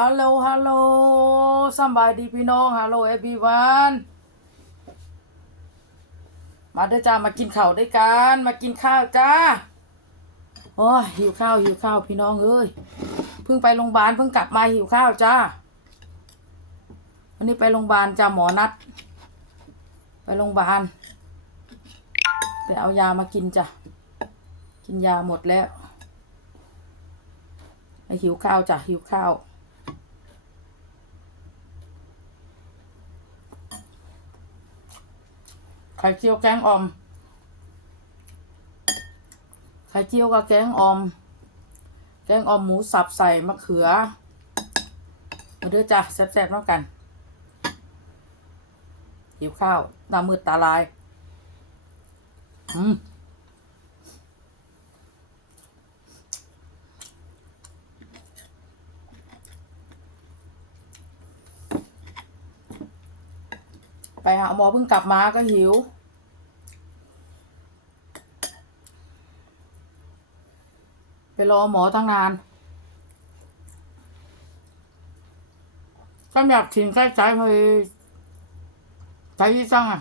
ฮัลโหล ฮัลโหลสบายดีพี่น้อง ฮัลโหลเอบีวันมาเด้อจ้า มากินข้าวด้วยกัน มากินข้าวจ้า โอ้ยหิวข้าวหิวข้าวพี่น้องเอ้ย เพิ่งไปโรงพยาบาลเพิ่งกลับมาหิวข้าวจ้า วันนี้ไปโรงพยาบาลจ้าหมอนัด ไปโรงพยาบาลไปเอายามากินจ้ะ กินยาหมดแล้วไอหิวข้าวจ้ะหิวข้าว ไข่เจียวแกงอ่อม ไข่เจียวกับแกงอ่อม แกงอ่อมหมูสับใส่มะเขือมาเด้อจ้ะแซ่บๆน้ำกัน หิวข้าวหน้ามืดตาลาย อืม ไปหาหมอเพิ่งกลับมาก็หิว ไปรอหมอตั้งนานก็อยากถึงใกล้ใจพอดีใจที่สั่งอะ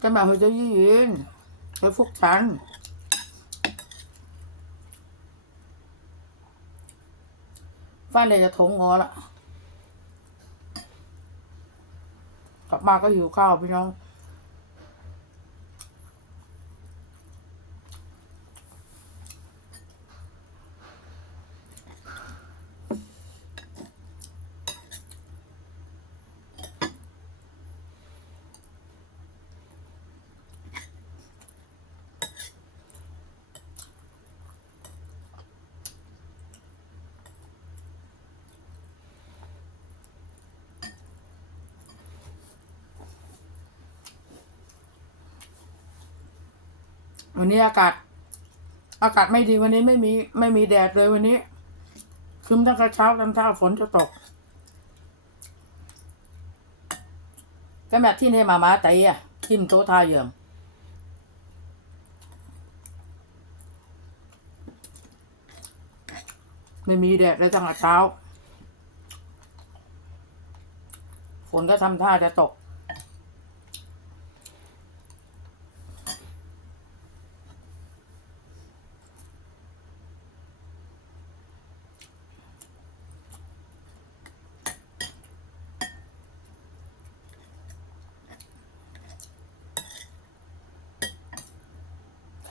ก็แบบเขาจะยืนไปฟุกฉันฟ้านเลยจะถงงอละ กลับมาก็หิวข้าวพี่น้อง วันนี้อากาศ อากาศไม่ดีวันนี้ไม่มีไม่มีแดดเลยวันนี้ครึ้มตั้งแต่เช้าตั้งเช้าฝนจะตกก็แบบที่เนี่ยมามาไตอะกินโตทาเยื่องไม่มีแดดเลยตั้งแต่เช้า ฝนก็ทำท่าจะตก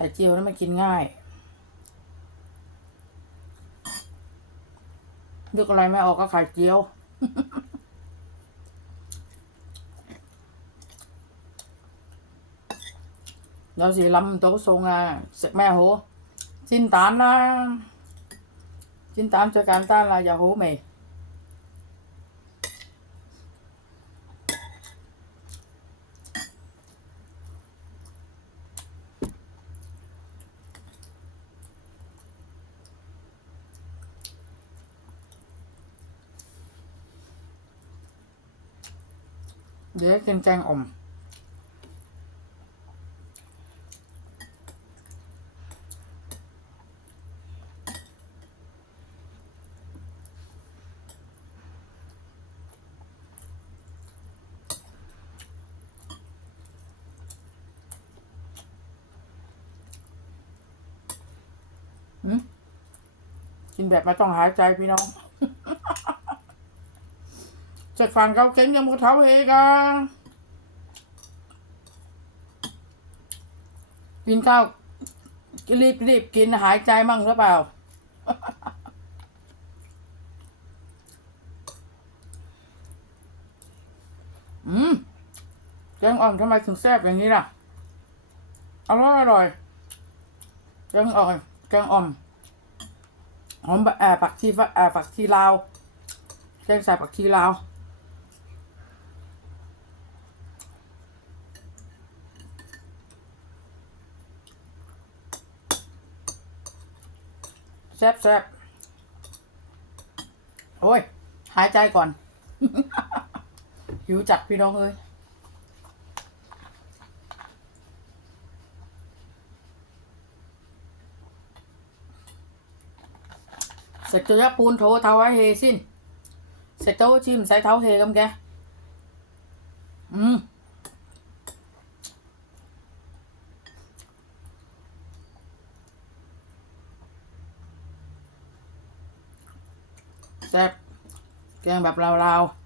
ไข่เจียวนี่มันกินง่ายนึกอะไรไม่ออกก็ไข่เจียว แล้สีลำตัวทรงอะแม่โหจินตานนะจินตามจากการต้านลายาโหไหม เดี๋ยวกินแจงอ่อมกินแบบไม่ต้องหายใจพี่น้อง จะฟังเขาเก่งยังมูเท้าเฮกันกินข้าวรีบรีบกินหายใจมั่งหรือเปล่า อืมแกงอ่อมทำไมถึงแซ่บอย่างนี้ล่ะ อร่อยอร่อยแกงอ่อมแกงอ่อมหอมแบบแอบผักชีแอบผักชีลาวแกงใส่ผักชีลาว แซ่บแซ่บโอ้ย หายใจก่อน หิวจัดพี่น้องเลยเสร็จตัวปูนโทเทาไว้เฮสิ้นเสร็จตัวชิมใส่เท้าเฮกำแก อืม งแบบลาวๆ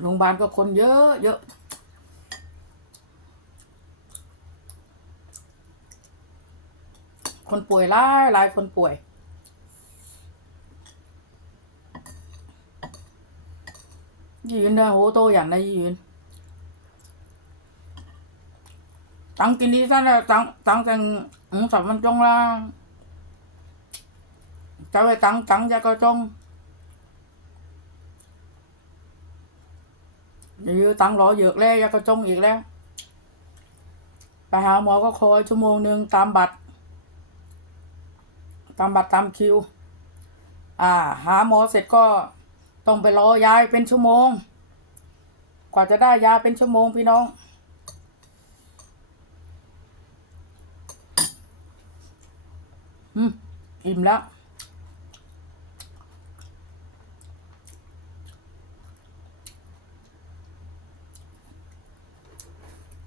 โรงพยาบาลก็คนเยอะเยอะคนป่วยหลายหลายคนป่วย ยี่ยืนได้โหโตอย่างได้ยี่ยืนตังกินดีสั้นแล้วตังตังแตงหมูสับมันจงละจะไปตังตังจะก็จงยื้ตังรอเยอะแล้วยากระจงอีกแล้วไปหาหมอก็คอยชั่วโมงหนึ่งตามบัตร ตามบัตรตามคิว อ่า หาหมอเสร็จก็ ต้องไปรอยายเป็นชั่วโมง กว่าจะได้ยาเป็นชั่วโมงพี่น้อง อืม อิ่มแล้ว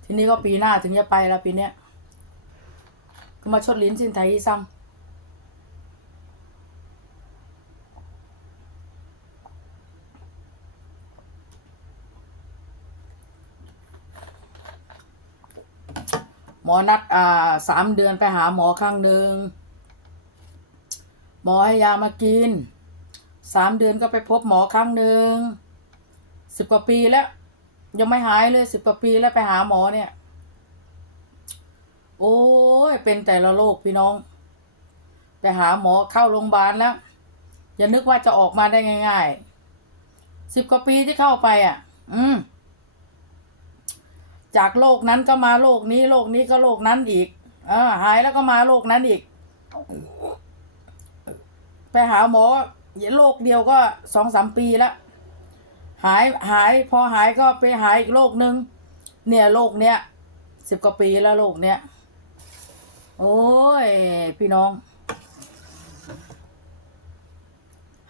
ทีนี้ก็ปีหน้าถึงจะไปแล้วปีเนี้ยก็มาชดลิ้นสินไทยซัง หมอนัดอ่าสามเดือนไปหาหมอครั้งหนึ่งหมอให้ยามากินสามเดือนก็ไปพบหมอครั้งหนึ่งสิบกว่าปีแล้ว ยังไม่หายเลยสิบกว่าปีแล้วไปหาหมอเนี่ย โอ้ยเป็นแต่ละโรคพี่น้องแต่หาหมอเข้าโรงพยาบาลแล้ว อย่านึกว่าจะออกมาได้ง่ายๆสิบกว่าปีที่เข้าไปอะ อืม จากโรคนั้นก็มาโรคนี้โรคนี้ก็โรคนั้นอีก เออ หายแล้วก็มาโรคนั้นอีก ไปหาหมอโรคเดียวก็สองสามปีแล้วหายหายพอหายก็ไปหายอีกโรคหนึ่งเนี่ยโรคเนี้ยสิบกว่าปีแล้วโรคเนี้ยโอ้ย พี่น้อง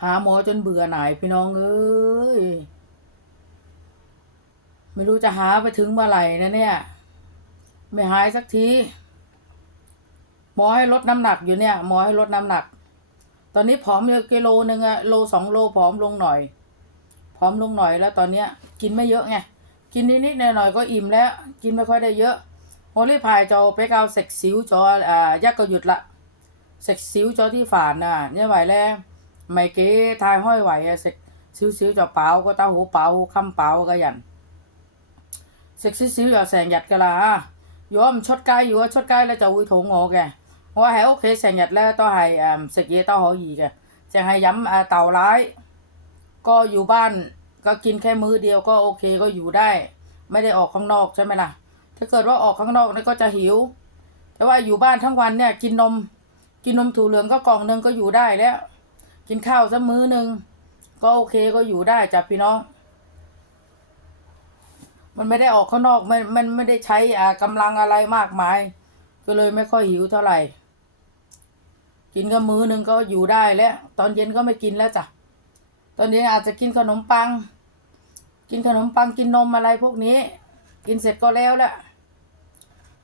หาหมอจนเบื่อหน่ายพี่น้องเอ้ย ไม่รู้จะหาไปถึงเมื่อไหร่นะเนี่ย ไม่หายสักที หมอให้ลดน้ำหนักอยู่เนี่ย หมอให้ลดน้ำหนัก ตอนนี้ผอมเยอะกิโลหนึ่งอะโลสองโลผอมลงหน่อย ผอมลงหน่อยแล้วตอนเนี้ย กินไม่เยอะไง กินนิดๆหน่อยๆก็อิ่มแล้ว กินไม่ค่อยได้เยอะโอลี่พายจอไปเกาเซ็กซิวจออ่ายักก็หยุดละเซ็กซิวจอที่ฝานน่ะเนี่ยไหวแล้วไม่เก๋ทายห้อยไหวอะเซ็กซิวซิวจอเปาก็ตาหูเปาคำเปากรยัน Sexy xíu giờ sàn nhật cái là Dù ông chốt cây dù chốt cây là cháu uy thủ ngộ kìa Hoa hãy ok sàn nhật là tao hãy um, sạch gì tao hỏi gì kìa Chàng hãy dám uh, tàu lái Có dù ban có kín khe mưa điều có ok có dù đây ไม่ได้ออกข้างนอกใช่ไหมล่ะ ถ้าเกิดว่าออกข้างนอกนั่นก็จะหิว แต่ว่าอยู่บ้านทั้งวันเนี่ย กินนม กินนมถูเหลืองก็กล่องหนึ่งก็อยู่ได้แล้ว กินข้าวสักมื้อหนึ่งก็โอเคก็อยู่ได้จ้ะพี่น้อง มันไม่ได้ออกข้างนอกมันมันไม่ได้ใช้อ่ากำลังอะไรมากมาย ก็เลยไม่ค่อยหิวเท่าไหร่ กินก็มื้อหนึ่งก็อยู่ได้แล้ว ตอนเย็นก็ไม่กินแล้วจ้ะตอนนี้อาจจะกินขนมปัง กินขนมปังกินนมอะไรพวกนี้ กินเสร็จก็แล้วแหละ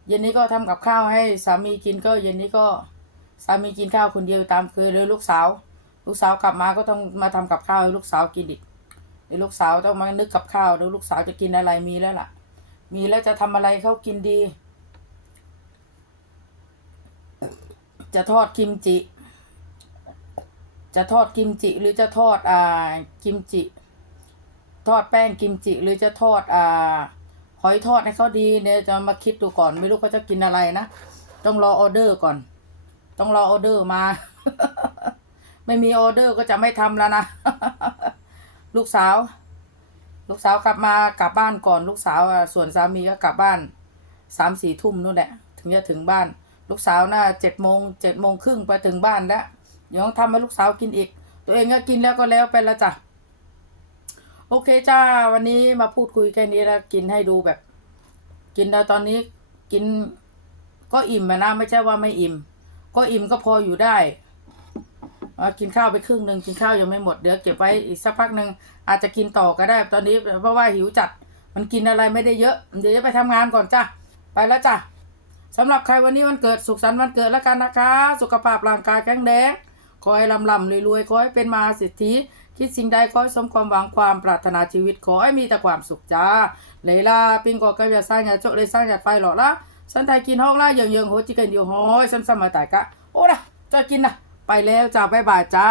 เย็นนี้ก็ทำกับข้าวให้สามีกินก็ เย็นนี้ก็สามีกินข้าวคนเดียวตามเคยเลยลูกสาว ลูกสาวกลับมาก็ต้องมาทำกับข้าวให้ลูกสาวกินอีก ดี๋ยวลูกสาวต้องมานึกกับข้าวดี๋ยวลูกสาวจะกินอะไรมีแล้วล่ะ มีแล้วจะทำอะไรเขากินดี จะทอดกิมจิ จะทอดกิมจิ หรือจะทอดอ่ากิมจิ ทอดแป้งกิมจิ หรือจะทอดอ่าหอยทอดให้เขาดีเนี่ยจะมาคิดดูก่อน ไม่รู้เขาจะกินอะไรนะต้องรอออเดอร์ก่อน ต้องรอออเดอร์มา ไม่มีออเดอร์ก็จะไม่ทำแล้วนะ ลูกสาว ลูกสาวกลับมากลับบ้านก่อนลูกสาวส่วนสามีก็กลับบ้านสามสี่ทุ่มนู่นแหละถึงจะถึงบ้าน ลูกสาวน่าเจ็ดโมงเจ็ดโมงครึ่งไปถึงบ้านแล้วเดี๋ยวทำให้ลูกสาวกินอีก ตัวเองก็กินแล้วก็แล้วไปและจ้ะโอเคจ้าวันนี้มาพูดคุยแค่นี้แล้วกินให้ดูแบบ กินแล้วตอนนี้กินก็อิ่มนะไม่ใช่ว่าไม่อิ่ม ก็อิ่มก็พออยู่ได้ กินข้าวไปครึ่งหนึ่งกินข้าวยังไม่หมดเดี๋ยวเก็บไว้อีกสักพักหนึ่งอาจจะกินต่อก็ได้ตอนนี้เพราะว่าหิวจัดมันกินอะไรไม่ได้เยอะเดี๋ยวจะไปทำงานก่อนจ้ะไปแล้วจ้ะสำหรับใครวันนี้วันเกิดสุขสันต์วันเกิดแล้วกันนะคะ สุขภาพร่างกายแข็งแรงขอให้ลำลำรวยๆขอให้เป็นมาเศรษฐีคิดสิ่งใดขอให้สมความหวังความปรารถนาชีวิตขอให้มีแต่ความสุขจ้าเลยล่ะปิงกอกกะอย่าสร้างอย่าโจเลยสร้างอย่าไฟหรอกละสันไทยกินห้องละเยิงเยิงๆโหจิกันอยู่ห้อยสันสมัยตายกะโอ้ละจะกินนะ ไปแล้วจ้าบ๊ายบายจ้า